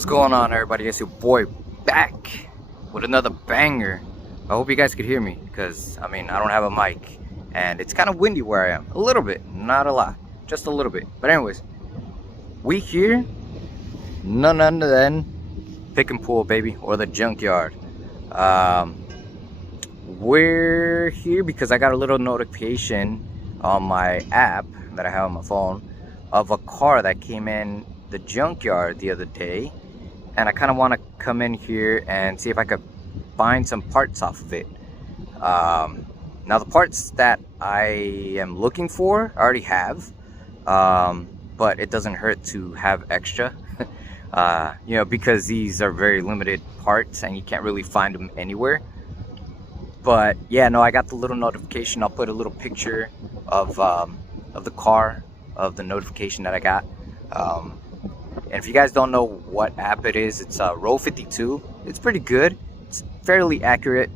What's going on, everybody? It's your boy back with another banger. I hope you guys could hear me because I don't have a mic and it's kind of windy where I am. A little bit, not a lot, just a little bit. But anyways, we here none other than Pick and Pull, baby, or the Junkyard. We're here because I got a little notification on my app that I have on my phone of a car that came in the junkyard the other day, and I kind of want to come in here and see if I could find some parts off of it. Now the parts that I am looking for I already have, but it doesn't hurt to have extra. You know, because these are very limited parts and you can't really find them anywhere. But yeah, no, I got the little notification. I'll put a little picture of the car, of the notification that I got. And if you guys don't know what app it is, it's Row 52. It's pretty good. It's fairly accurate.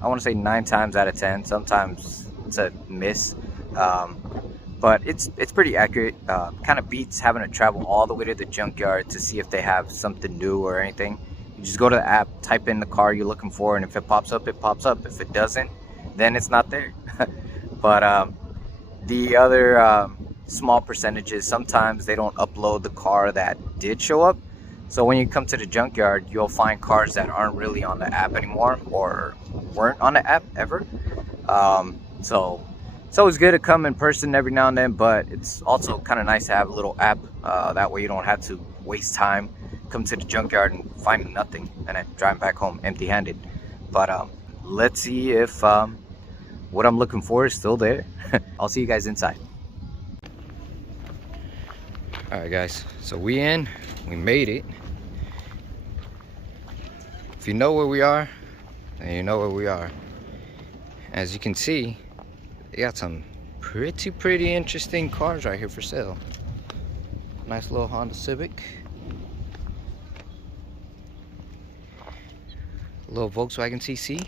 I want to say 9 times out of 10. Sometimes it's a miss, but it's pretty accurate. Kind of beats having to travel all the way to the junkyard to see if they have something new or anything. You just go to the app, type in the car you're looking for, and if it pops up, it pops up. If it doesn't, then it's not there. But the other small percentages, sometimes they don't upload the car that did show up. So when you come to the junkyard, you'll find cars that aren't really on the app anymore or weren't on the app ever. So it's always good to come in person every now and then, but it's also kind of nice to have a little app. That way you don't have to waste time, come to the junkyard and find nothing and then drive back home empty-handed. But let's see if what I'm looking for is still there. I'll see you guys inside. Alright guys, so we made it. If you know where we are, then you know where we are. As you can see, they got some pretty interesting cars right here for sale. Nice little Honda Civic, a little Volkswagen CC.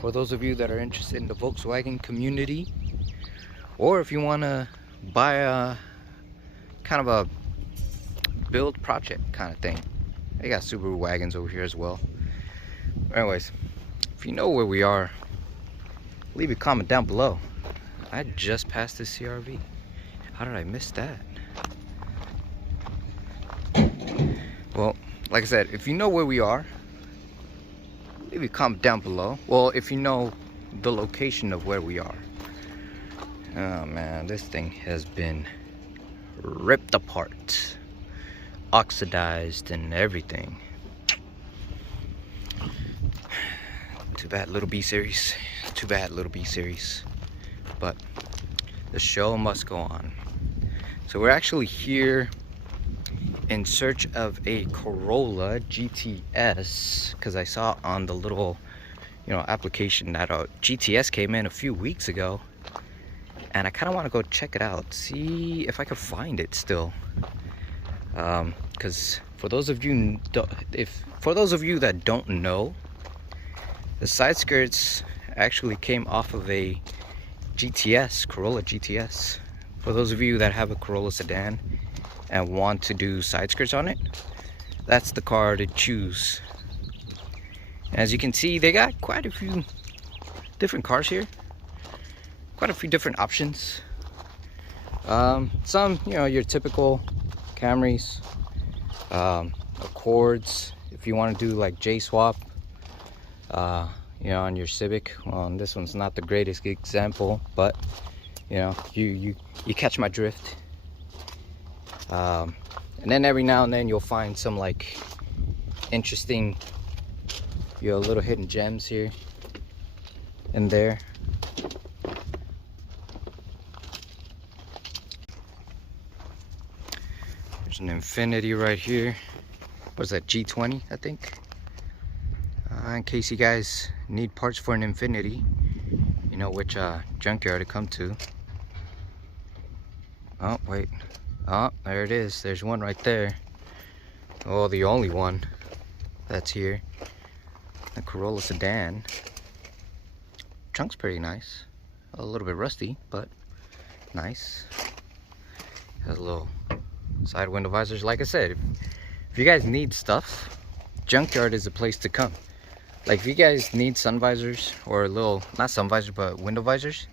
For those of you that are interested in the Volkswagen community, or if you want to buy a kind of a build project kind of thing, they got Subaru wagons over here as well. Anyways, if you know where we are, leave a comment down below. I just passed this CRV. How did I miss that? Well, like I said, if you know where we are, leave a comment down below. Well, if you know the location of where we are. Oh man, this thing has been ripped apart, oxidized and everything. Too bad, little B series. Too bad, little B series. But the show must go on. So we're actually here in search of a Corolla GTS, because I saw on the little, application that a GTS came in a few weeks ago. And I kind of want to go check it out, see if I can find it still. Because for those of you that don't know, the side skirts actually came off of a GTS, Corolla GTS. For those of you that have a Corolla sedan and want to do side skirts on it, that's the car to choose. As you can see, they got quite a few different cars here. Quite a few different options. Some, your typical Camrys, Accords. If you want to do like J-swap, on your Civic. Well, this one's not the greatest example, but you catch my drift. And then every now and then you'll find some like interesting, little hidden gems here and there. There's an Infiniti right here. What's that, G20, I think? In case you guys need parts for an Infiniti, you know which junkyard to come to. Oh, wait. Oh, there it is. There's one right there. Oh, the only one that's here. The Corolla sedan. Trunk's pretty nice. A little bit rusty, but nice. Has a little side window visors. Like I said, if you guys need stuff, Junkyard is a place to come. Like if you guys need sun visors or little, not sun visors, but window visors,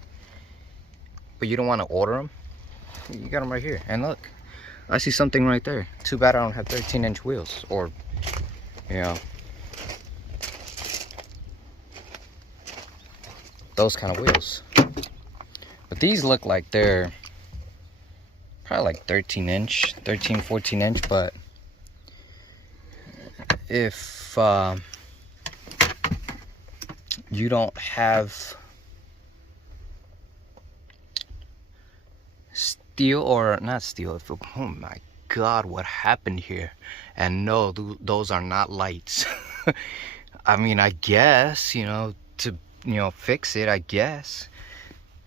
but you don't want to order them, you got them right here. And look, I see something right there. Too bad I don't have 13-inch wheels, or, you know, those kind of wheels. But these look like they're probably like 13-inch, 13, 14-inch, but if you don't have steel, or not steel, if, oh my god, what happened here? And no, those are not lights. I mean, I guess, you know, to, you know, fix it, I guess.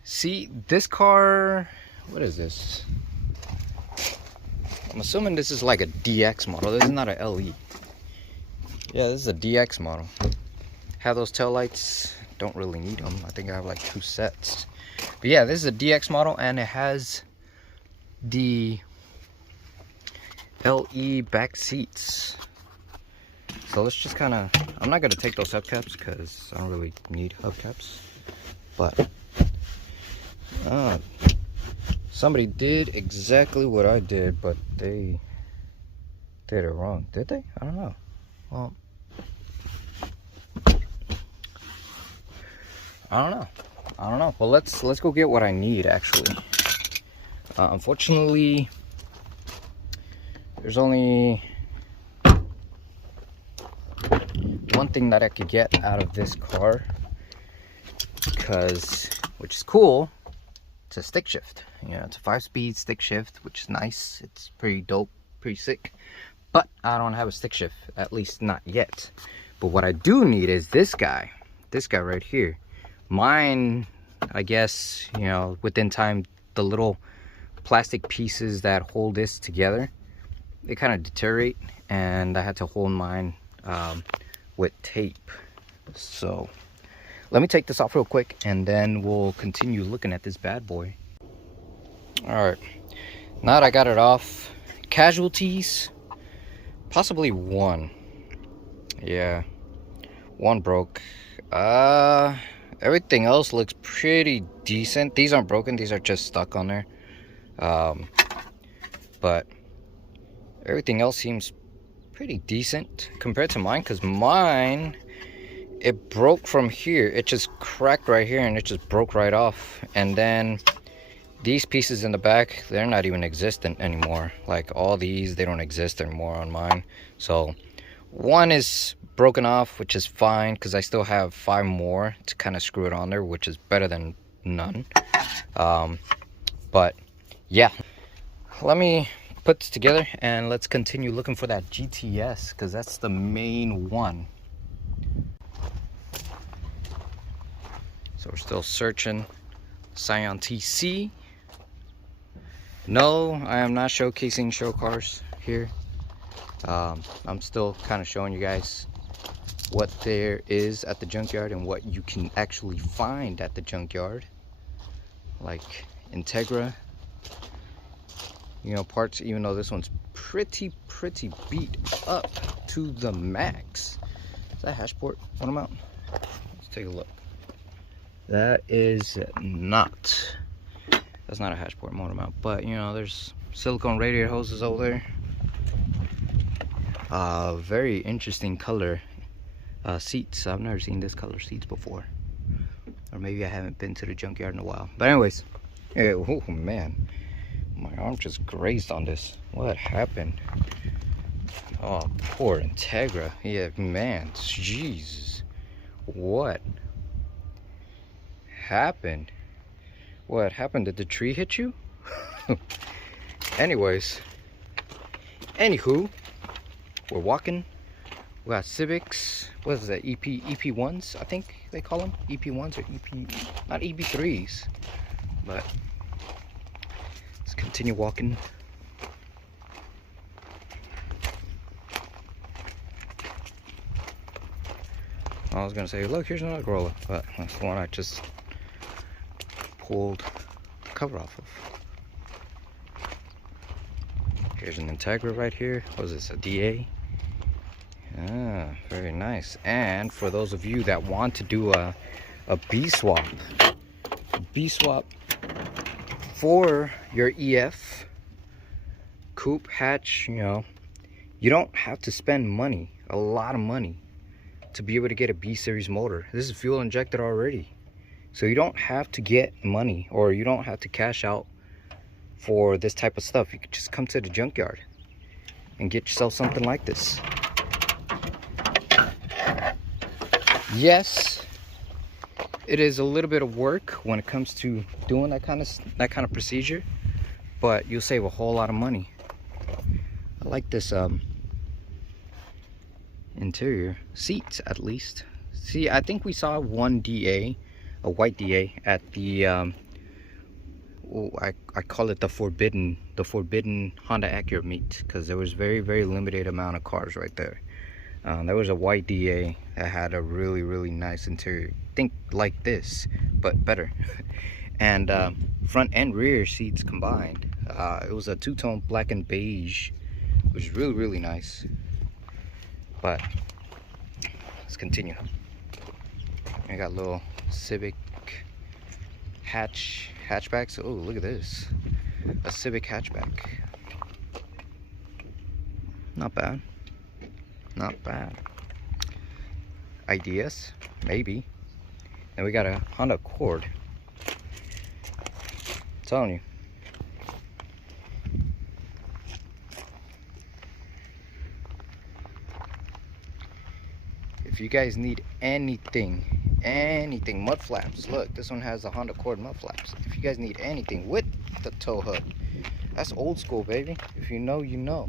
See, this car, what is this? I'm assuming this is like a DX model. This is not a LE. Yeah, this is a DX model. Have those tail lights, don't really need them. I think I have like 2 sets. But yeah, this is a DX model, and it has the LE back seats. So let's just kind of, I'm not going to take those hubcaps because I don't really need hubcaps. But somebody did exactly what I did, but they did it wrong. Did they? I don't know. Well, I don't know. Well, let's go get what I need actually. Unfortunately, there's only one thing that I could get out of this car, because, which is cool, it's a stick shift. You know, it's a 5-speed stick shift, which is nice. It's pretty dope, pretty sick. But I don't have a stick shift, at least not yet. But what I do need is this guy right here. Mine, I guess, you know, within time, the little plastic pieces that hold this together, they kind of deteriorate, and I had to hold mine with tape. So let me take this off real quick, and then we'll continue looking at this bad boy. All right, now that I got it off, casualties, possibly one. Yeah, one broke. Everything else looks pretty decent. These aren't broken, these are just stuck on there. But everything else seems pretty decent compared to mine, because mine, it broke from here. It just cracked right here and it just broke right off. And then these pieces in the back, they're not even existent anymore. Like all these, they don't exist anymore on mine. So one is broken off, which is fine, because I still have 5 more to kind of screw it on there, which is better than none. But yeah, let me put this together and let's continue looking for that GTS, because that's the main one. So we're still searching Scion TC. No, I am not showcasing show cars here. I'm still kind of showing you guys what there is at the junkyard and what you can actually find at the junkyard, like Integra, you know, parts, even though this one's pretty beat up to the max. Is that hashport motor mount? Let's take a look. That is not, that's not a hashport motor mount, but you know, there's silicone radiator hoses over there. Very interesting color seats. I've never seen this color seats before, or maybe I haven't been to the junkyard in a while. But anyways, yeah, oh man, my arm just grazed on this. What happened? Oh, poor Integra. Yeah, man, Jesus, what happened? What happened? Did the tree hit you? Anyways, anywho, we're walking. We got Civics. What is that? EP1s, I think they call them. EP1s or EP, not EP3s. But let's continue walking. I was gonna say, look, here's another Corolla, but that's the one I just pulled the cover off of. Here's an Integra right here. What is this, a DA? Ah, very nice. And for those of you that want to do a B swap for your EF coupe hatch, you know, you don't have to spend money, a lot of money, to be able to get a B series motor. This is fuel injected already, so you don't have to get money, or you don't have to cash out for this type of stuff. You could just come to the junkyard and get yourself something like this. Yes, it is a little bit of work when it comes to doing that kind of procedure, but you'll save a whole lot of money. I like this interior seats, at least. See, I think we saw one DA, a white DA, at the I call it the forbidden Honda Acura meet, because there was very limited amount of cars right there. There was a white DA that had a really nice interior, think like this but better. And front and rear seats combined, it was a two-tone black and beige, which was really nice. But let's continue. I got a little Civic hatchbacks. Oh, look at this, a Civic hatchback. Not bad, not bad. Ideas, maybe. And we got a Honda Accord. I'm telling you, if you guys need anything, mud flaps. Look, this one has the Honda Accord mud flaps. If you guys need anything with the tow hook, that's old school, baby. If you know, you know.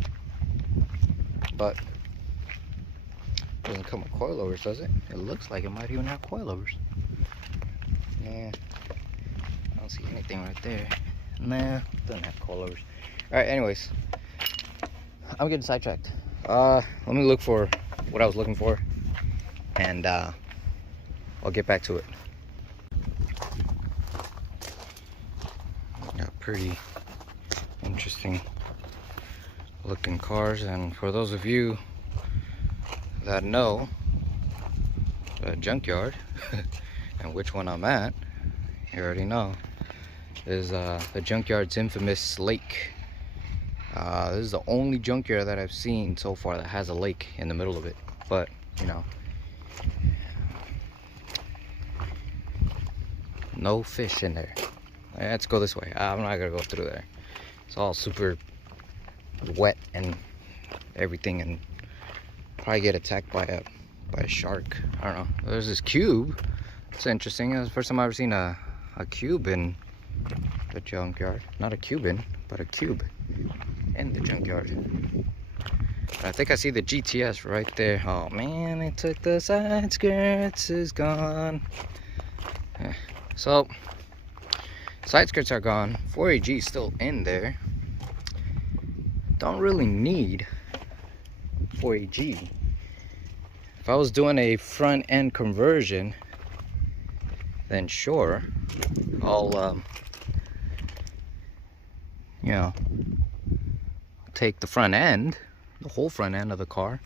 But it doesn't come with coilovers, does it? It looks like it might even have coilovers. Yeah, I don't see anything right there. Nah, it doesn't have coilovers. All right, anyways, I'm getting sidetracked. Let me look for what I was looking for, and I'll get back to it. Got pretty interesting looking cars, and for those of you that know the junkyard and which one I'm at, you already know, is the junkyard's infamous lake. This is the only junkyard that I've seen so far that has a lake in the middle of it, but you know, no fish in there. Let's go this way. I'm not gonna go through there. It's all super wet and everything, and probably get attacked by a shark. I don't know. There's this cube. It's interesting. It's the first time I've ever seen a cube in the junkyard. Not a Cuban, but a cube in the junkyard. I think I see the GTS right there. Oh man, they took the side skirts, is gone. So side skirts are gone. 4AG is still in there. Don't really need 4AG. If I was doing a front end conversion, then sure, I'll you know, take the front end, the whole front end of the car.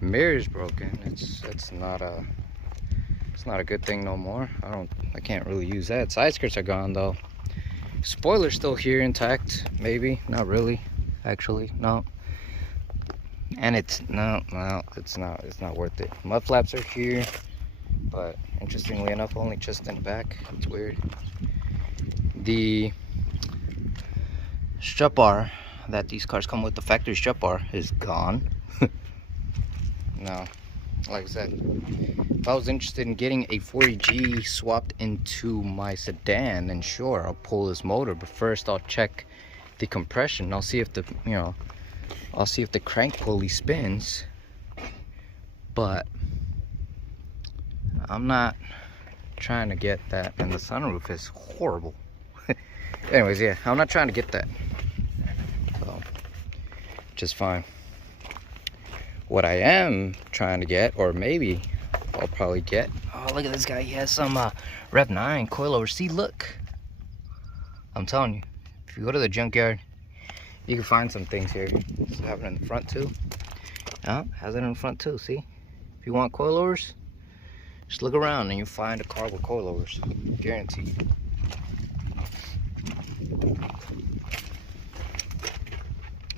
Mirror's broken. It's not a good thing no more. I can't really use that. Side skirts are gone though. Spoiler's still here intact, maybe. Not really, actually, no. And it's not worth it. Mud flaps are here, but interestingly enough, only just in the back. It's weird. The strut bar that these cars come with, the factory strut bar, is gone. No, like I said, if I was interested in getting a 4AG swapped into my sedan, then sure, I'll pull this motor, but first I'll check the compression. I'll see if the, you know, I'll see if the crank pulley spins. But I'm not trying to get that, and the sunroof is horrible. Anyways, yeah, I'm not trying to get that, so just fine. What I am trying to get, or maybe I'll probably get, oh look at this guy, he has some Rev 9 coilover. See, look, I'm telling you, if you go to the junkyard You can find some things here. Does it have it in the front too? Yeah, has it in the front too, see? If you want coilovers, just look around and you'll find a car with coilovers. Guaranteed.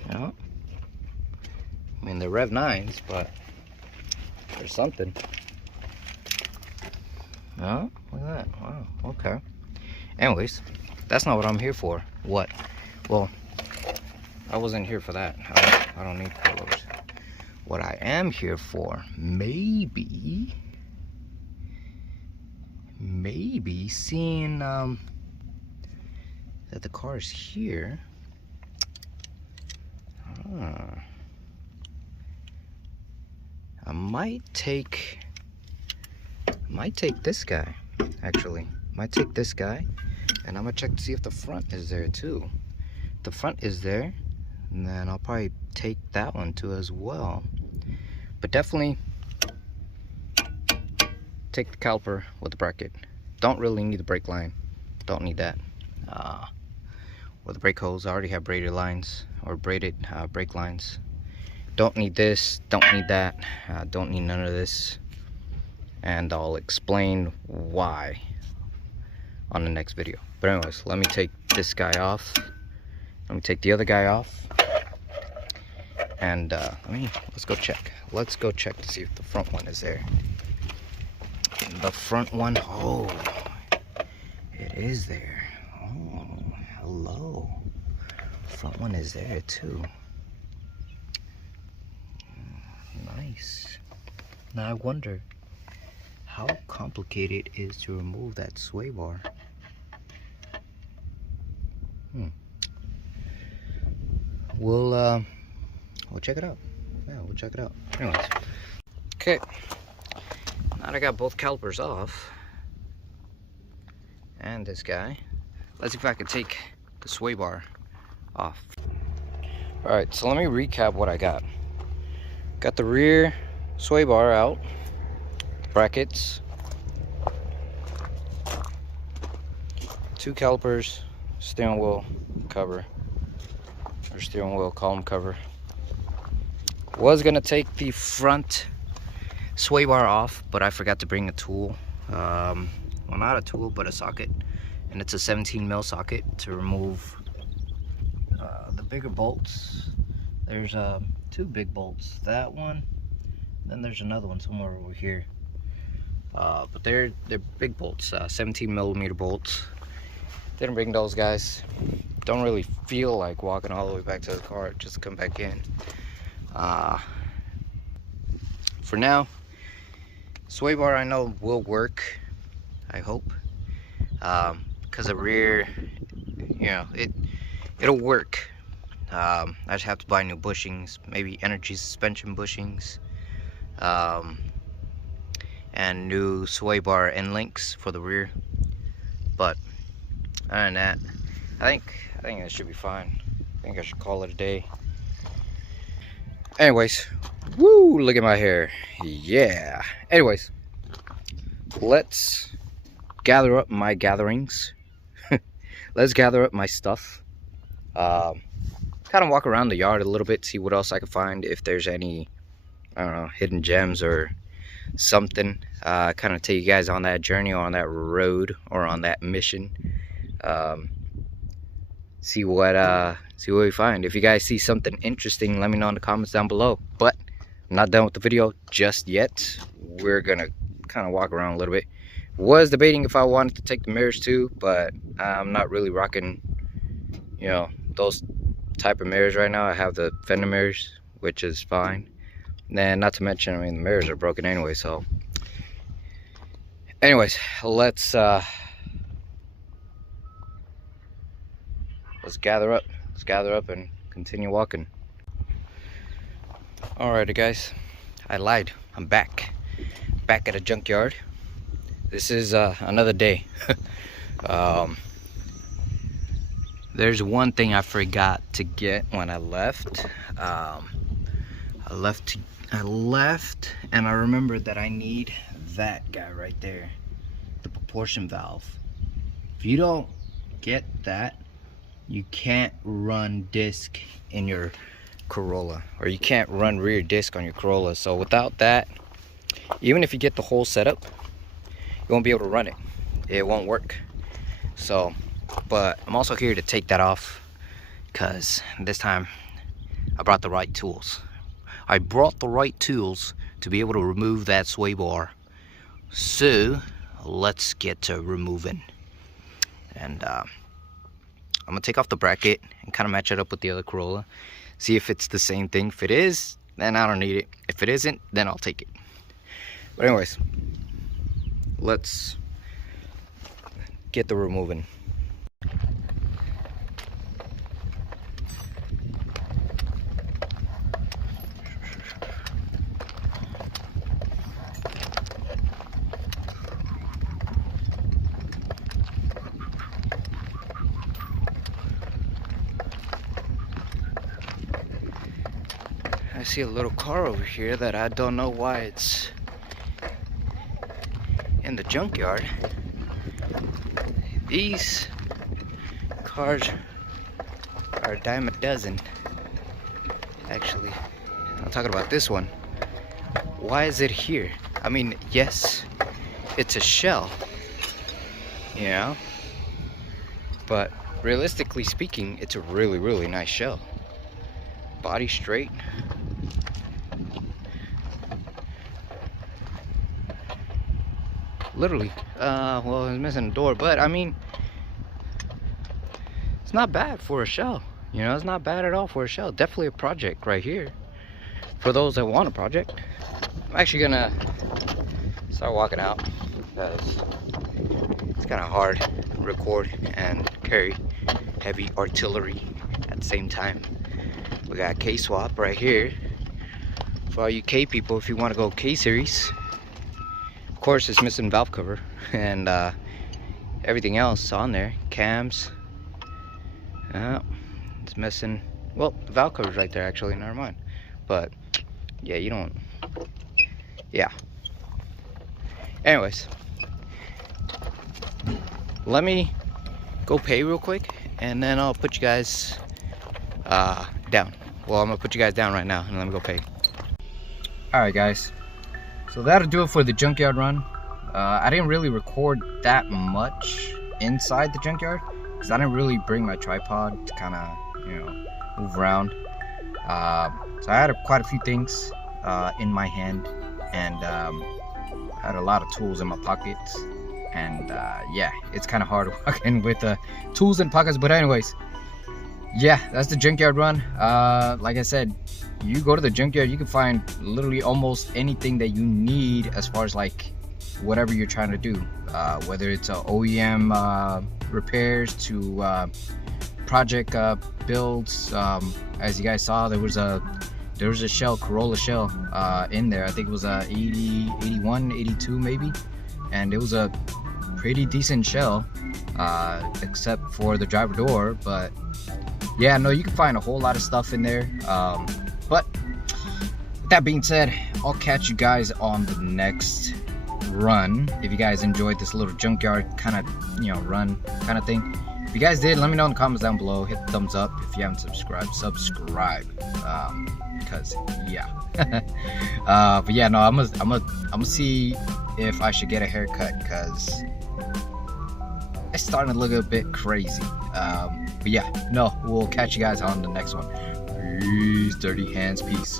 Yeah. I mean, they're Rev 9s, but there's something. Oh, look at that. Wow, okay. Anyways, that's not what I'm here for. What? Well, I wasn't here for that. I don't need coilovers. What I am here for, maybe seeing that the car is here. I might take this guy, actually. Might take this guy, and I'm gonna check to see if the front is there too. If the front is there, and then I'll probably take that one too as well. But definitely take the caliper with the bracket. Don't really need the brake line. Don't need that. Or the brake hose. I already have braided lines or braided brake lines. Don't need this. Don't need that. Don't need none of this. And I'll explain why on the next video. But anyways, let me take this guy off. Let me take the other guy off. And let's go check. Let's go check to see if the front one is there. The front one, oh, it is there. Oh, hello. Front one is there too. Nice. Now I wonder how complicated it is to remove that sway bar. We'll check it out. Yeah, we'll check it out. Anyways. Okay. Now that I got both calipers off, and this guy, let's see if I can take the sway bar off. Alright, so let me recap what I got. Got the rear sway bar out, brackets, 2 calipers, steering wheel cover, or steering wheel column cover. Was gonna take the front sway bar off, but I forgot to bring a tool. Well, not a tool, but a socket, and it's a 17mm socket to remove the bigger bolts. There's 2 big bolts. That one, then there's another one somewhere over here. But they're big bolts, 17mm bolts. Didn't bring those guys. Don't really feel like walking all the way back to the car just to come back in. For now, sway bar I know will work, I hope, because the rear, you know, it'll work. I just have to buy new bushings, maybe energy suspension bushings, and new sway bar end links for the rear. But other than that, I think that should be fine. I think I should call it a day. Anyways, woo, look at my hair. Yeah. Anyways, let's gather up my gatherings. Let's gather up my stuff. Kind of walk around the yard a little bit, see what else I can find, if there's any, I don't know, hidden gems or something. Kind of take you guys on that journey or on that road or on that mission. See what we find. If you guys see something interesting, let me know in the comments down below. But I'm not done with the video just yet. We're gonna kind of walk around a little bit. Was debating if I wanted to take the mirrors too, but I'm not really rocking, you know, those type of mirrors right now. I have the fender mirrors, which is fine. And not to mention, I mean, the mirrors are broken anyway. So anyways, let's gather up. Let's gather up and continue walking. Alrighty guys, I lied. I'm back at a junkyard. This is another day. There's one thing I forgot to get when I left. I left and I remembered that I need that guy right there, the proportion valve. If you don't get that, you can't run disc in your Corolla, or you can't run rear disc on your Corolla. So without that, even if you get the whole setup, you won't be able to run it. It won't work. So, but I'm also here to take that off, because this time I brought the right tools. I brought the right tools to be able to remove that sway bar. So let's get to removing. And I'm gonna take off the bracket and kind of match it up with the other Corolla, see if it's the same thing. If it is, then I don't need it. If it isn't, then I'll take it. But anyways, let's get the removing. I see a little car over here that I don't know why it's in the junkyard. These cars are a dime a dozen. Actually, I'm talking about this one. Why is it here? I mean, yes, it's a shell, you know, but realistically speaking, it's a really, really nice shell. Body straight. Literally, well, it's missing a door, but I mean, it's not bad for a shell. You know, it's not bad at all for a shell. Definitely a project right here for those that want a project. I'm actually gonna start walking out because it's kind of hard to record and carry heavy artillery at the same time. We got K-swap right here for all you K people if you want to go K-series. Of course, it's missing valve cover and everything else on there. Cams. It's missing. Well, the valve cover's right there actually. Never mind. But yeah, you don't. Yeah. Anyways, let me go pay real quick, and then I'll put you guys down. Well, I'm gonna put you guys down right now, and let me go pay. All right, guys. So that'll do it for the junkyard run. I didn't really record that much inside the junkyard because I didn't really bring my tripod to kind of, you know, move around. So I had quite a few things in my hand, and I had a lot of tools in my pockets. And yeah, it's kind of hard walking with tools in pockets. But anyways, yeah, that's the junkyard run. Like I said, you go to the junkyard, you can find literally almost anything that you need as far as like whatever you're trying to do, whether it's OEM repairs to project builds. As you guys saw, there was a shell, Corolla shell in there. I think it was 80, 81, 82 maybe, and it was a pretty decent shell, except for the driver door. But yeah, no, you can find a whole lot of stuff in there. But with that being said, I'll catch you guys on the next run. If you guys enjoyed this little junkyard kind of, you know, run kind of thing, if you guys did, let me know in the comments down below. Hit the thumbs up. If you haven't subscribed, subscribe, because yeah. But yeah, no, I'm gonna see if I should get a haircut, because it's starting to look a bit crazy. But yeah, no, we'll catch you guys on the next one. Peace, dirty hands, peace.